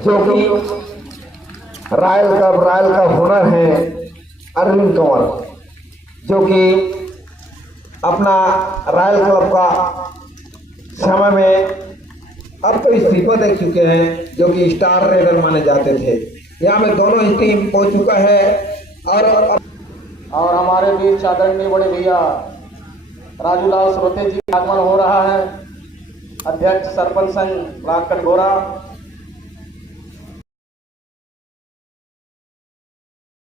जो कि रॉयल का हुनर है अरविंद कंवर, जो कि अपना रॉयल क्लब का समय में अब तो इस्तीफा दे चुके हैं, जो कि स्टार रेडर माने जाते थे। यहाँ में दोनों ही टीम पहुंच चुका है और हमारे वीर आदरणीय बड़े भैया राजूलाल श्रोते जी का आगमन हो रहा है। अध्यक्ष सरपंच संघ ब्लॉक कटघोरा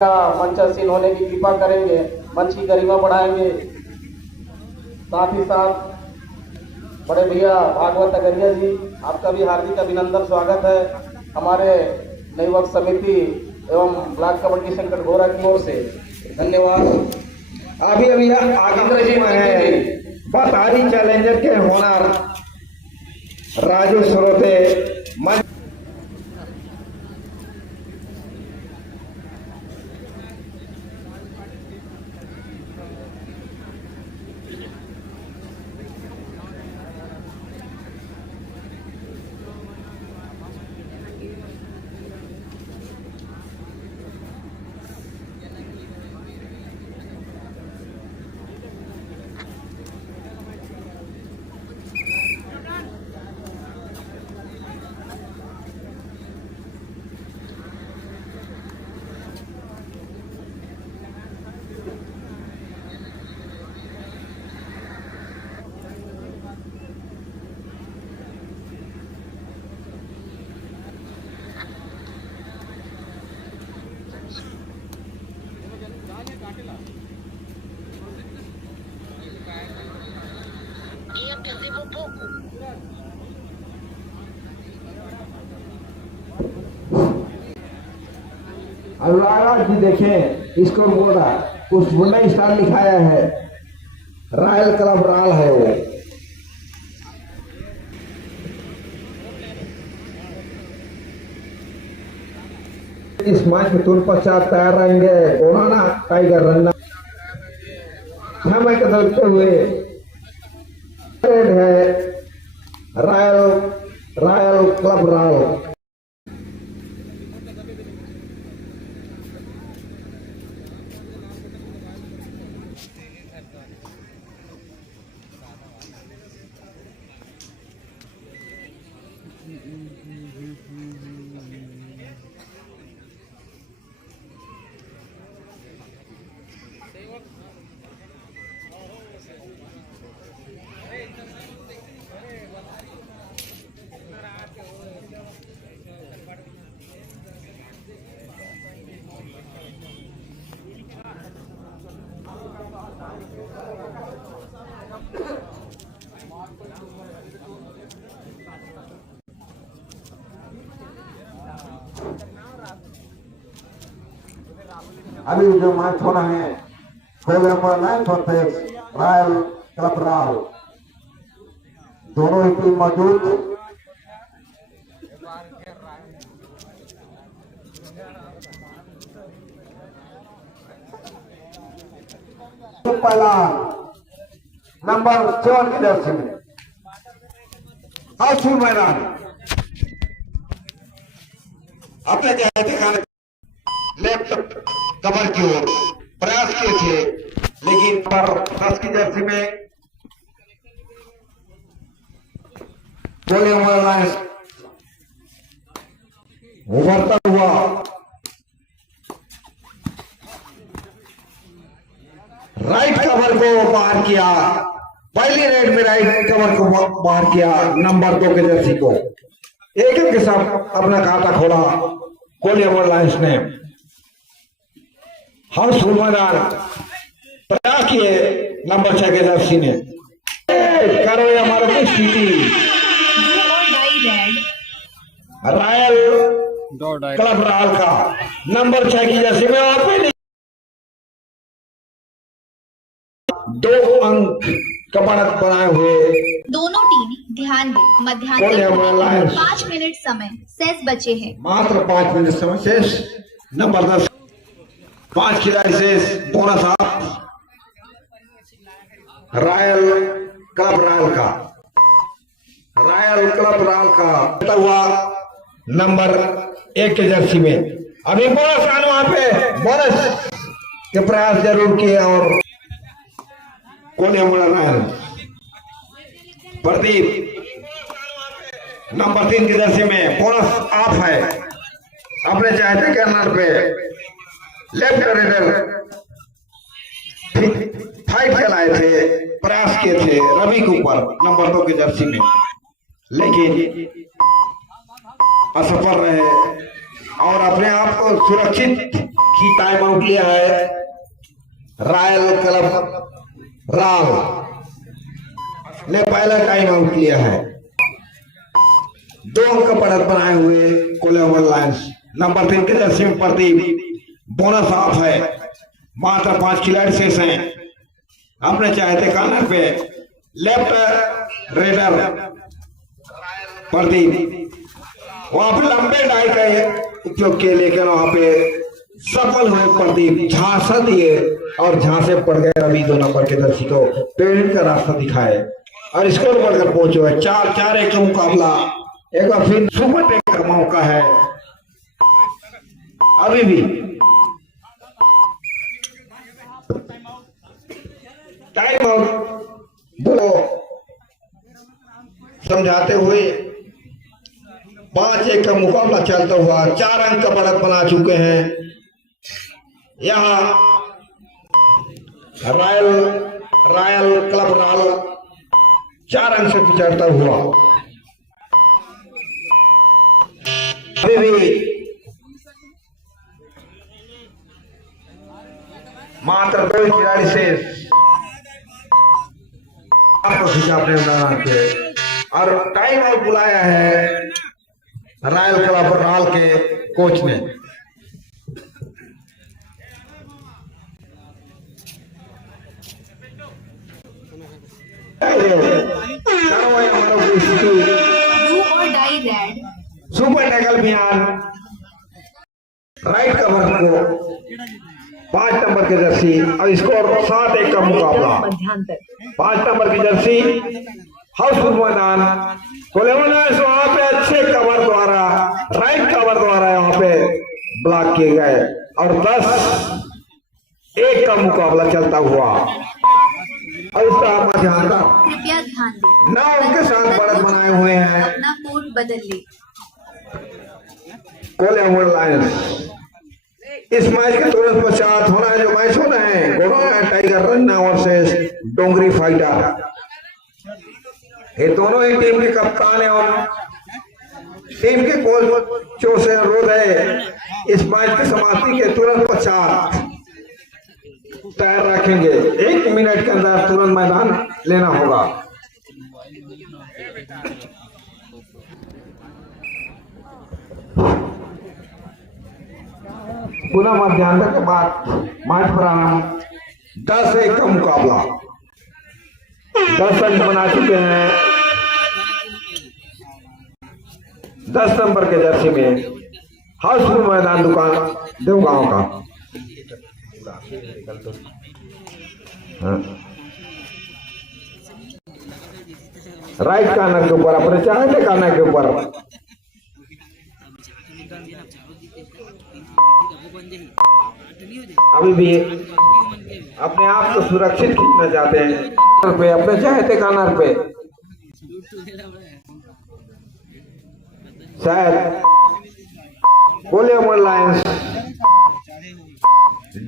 मंचासीन होने की कृपा करेंगे, मंच की गरिमा बढ़ाएंगे। साथ ही साथ बड़े भैया भागवत अगरिया जी, आपका भी हार्दिक अभिनंदन स्वागत है हमारे नवयुवक समिति एवं ब्लॉक कबड्डी संघ कटघोरा की ओर से। धन्यवाद। अभी आगे जी में है बतारी चैलेंजर के हुनर राजू श्रोते मंच अनुराग जी देखें इसको बोला उस मुन्ना स्टार लिखाया है, रॉयल क्लब राल है वो। इस मैच में तुरंत पश्चात तैयार रहेंगे गोराना टाइगर रन्ना समय बदलते हुए है रॉयल क्लब राल। अभी जो मैच होना है नंबर 9 वर्सेस रॉयल क्लब राल, दोनों ही टीम मौजूद। पहला नंबर 7 की जर्सी में आशुल मैदान अपने दिखाने लेफ्ट कवर की ओर प्रयास किए थे, लेकिन पर 10 की जर्सी में उभरता हुआ राइट कवर को पार किया। पहली रेड में राइट कवर को पार किया नंबर 2 के जर्सी को। एक के साथ अपना खाता खोला कोलियमर लायंस ने। हम मैदान प्रयास किए नंबर 6 के जर्सी ने। करो ये हमारा स्थिति रॉयल क्लब राल का नंबर 6 की जर्सी में और पहले 2 अंक का बढ़त बनाए हुए। दोनों टीम ध्यान दें, मध्याह्न 5 मिनट समय शेष बचे हैं। मात्र 5 मिनट समय शेष। नंबर 10 5 खिलाड़ी शेष, bonus half royal club royal का हुआ नंबर 1 के जर्सी में। अभी बोनस आने वहां पे बोनस के प्रयास जरूर किए और कौन है हमारा रायल प्रदीप नंबर 3 की जर्सी में बोनस ऑफ है। अपने चाहते कर्नर पे लेफ्ट रेडर फाइट चलाए थे, प्रयास किए थे रवि के ऊपर नंबर 2 की जर्सी में, लेकिन असफल रहे और अपने आप को सुरक्षित की टाइम आउट लिया है रॉयल क्लब राल ने पहला टाइम आउट लिया है। 2 अंक बढ़त बनाए हुए कोलेमन लायंस नंबर 3 के जर्सी में प्रदीप बोनस ऑफ है। मात्र 5 खिलाड़ी शेष हैं। अपने चाहते कॉर्नर पे लेफ्ट रेडर प्रदीप वहां पे लंबे डाई का उपयोग किए, लेकिन वहां पे सफल हुए प्रदीप, झांसा दिए और झांसे पड़ गए रवि 2 नंबर के दर्शी को पेरेंट का रास्ता दिखाए और स्कोर बढ़कर पहुंचे हुए 4-4 का मुकाबला। एक बार फिर सुपर टेक का मौका है अभी भी। टाइम आउट दो समझाते हुए 5-1 का मुकाबला चलता हुआ 4 अंक का बढ़त बना चुके हैं। यहाँ रॉयल क्लब राल 4 अंक से पिछड़ता हुआ अभी भी मात्र 2 खिलाड़ी शेष। आपको खींचा अपने मैदान पे और टाइम आउट बुलाया है रॉयल क्लब राल के कोच ने। सुपर टैकल अभियान राइट कवर को 5 नंबर की जर्सी और स्कोर 7-1 का मुकाबला। 5 नंबर की जर्सी हाउसफुल मैदान कोलेमन वहां पे अच्छे कवर द्वारा राइट कवर द्वारा यहाँ पे ब्लॉक किए गए और 10-1 का मुकाबला चलता हुआ। और इस तरह ध्यान कृपया ध्यान दें, 9 के साथ बढ़त बनाए हुए हैं अपना कोड बदल ले। कोलेमन लायंस इस मैच के तुरंत पश्चात होना है जो मैच होना है गोरोना टाइगर रन्ना वर्सेस डोंगरी फाइटर। ये दोनों ही टीम के कप्तान है और टीम के कोचों से अनुरोध है इस मैच की समाप्ति के तुरंत पश्चात तैयार रखेंगे। 1 मिनट के अंदर तुरंत मैदान लेना होगा। पुनः मध्यान्ह के बाद मैच प्रारंभ। 10-1 का मुकाबला। 10 अंक बना चुके हैं 10 नंबर के जर्सी में हाउसफुल मैदान दुकान देवगांव का। राइट कॉर्नर के ऊपर अपने चाहते कॉर्नर के ऊपर अभी भी अपने आप को सुरक्षित खींचना चाहते हैं पे अपने चाहते कॉर्नर पे शायद कोलेमन लायंस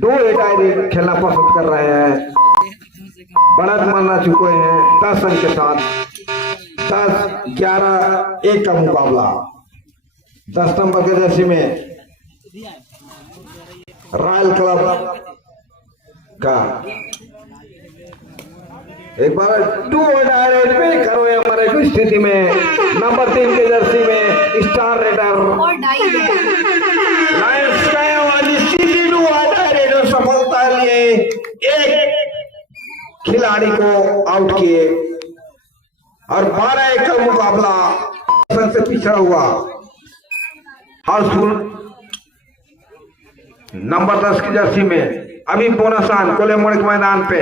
डू एट आई खेलना पसंद कर रहे हैं। बढ़त मारना चुके हैं 10 अंक के साथ। 10-11-1 का मुकाबला। 10 नंबर के जर्सी में रॉयल क्लब का एक बार 2 डायरेक्ट पे करो हमारे को स्थिति में नंबर 3 के जर्सी में स्टार रेडर लायंस का वाली स्थिति 2 डायरेक्ट सफलता लिए 1 खिलाड़ी को आउट किए और 12-1 का मुकाबला सबसे पिछड़ा हुआ। हाउसफुल नंबर 10 की जर्सी में अभी बोनस ऑन कोलेमन के मैदान पे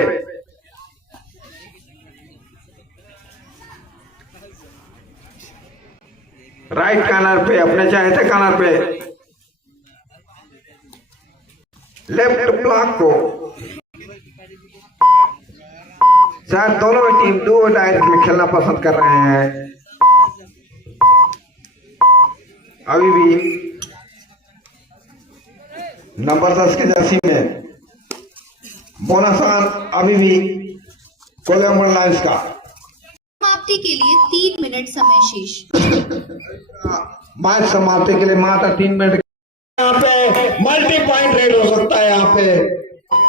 राइट कॉर्नर पे, अपने चाहते कॉर्नर पे लेफ्ट ब्लॉक को। शायद दोनों टीम डू और डाई में खेलना पसंद कर रहे हैं। अभी भी नंबर 10 की जर्सी में बोनस रन अभी भी कोलियम लाइन्स का। समाप्ति के लिए 3 मिनट समय शेष। मैच समाप्ति के लिए मात्र 3 मिनट। यहाँ पे मल्टी पॉइंट रेड हो सकता है। यहाँ पे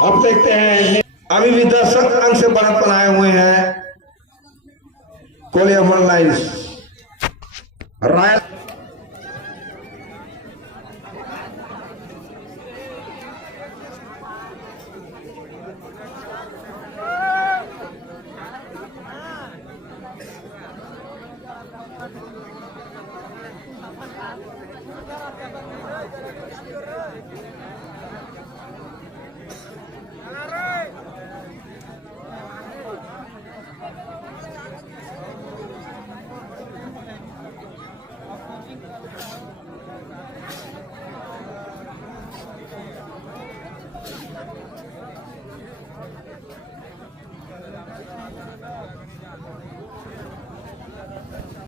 अब देखते हैं। अभी भी 10 अंक से बढ़त बनाए हुए हैं कोलियम लाइन्स। रॉयल